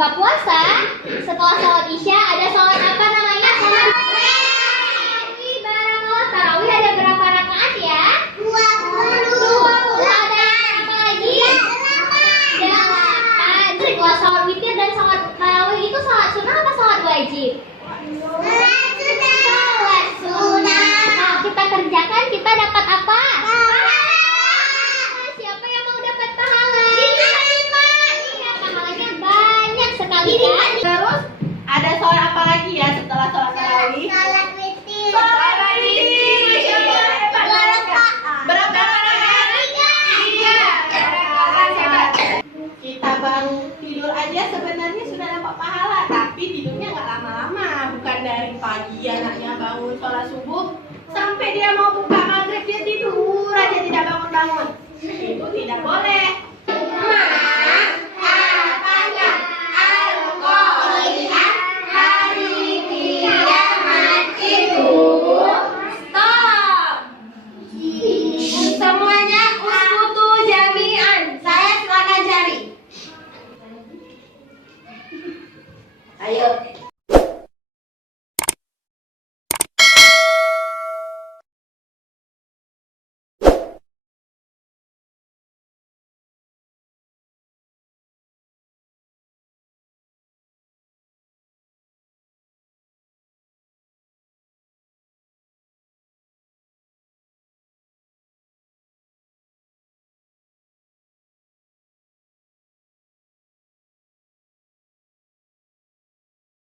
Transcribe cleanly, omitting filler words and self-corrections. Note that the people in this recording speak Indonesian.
buka puasa, setelah sholat isya ada sholat apa namanya? Sholat Barakallah. Tarawih ada berapa rakaat ya? 20. Ada apa lagi? 8. Setelah sholat witir dan sholat tarawih itu sholat sunnah apa sholat wajib? Sholat sunnah. Kalau kita kerjakan kita dapat apa? Siapa yang mau dapat pahala? Iya, pahalanya banyak sekali kan? Terus ada sholat apa lagi ya setelah sholat tarawih? Sholat witir. Sholat witir. Masya Allah, hebat. Berapa rakaat? 3 hebat. Kita baru tidur aja sebenarnya sudah dapat pahala, tapi tidurnya nggak lama-lama. Bukan dari pagi anaknya bangun sholat subuh sampai dia mau buka maghrib dia tidur aja tidak bangun-bangun. Itu tidak boleh.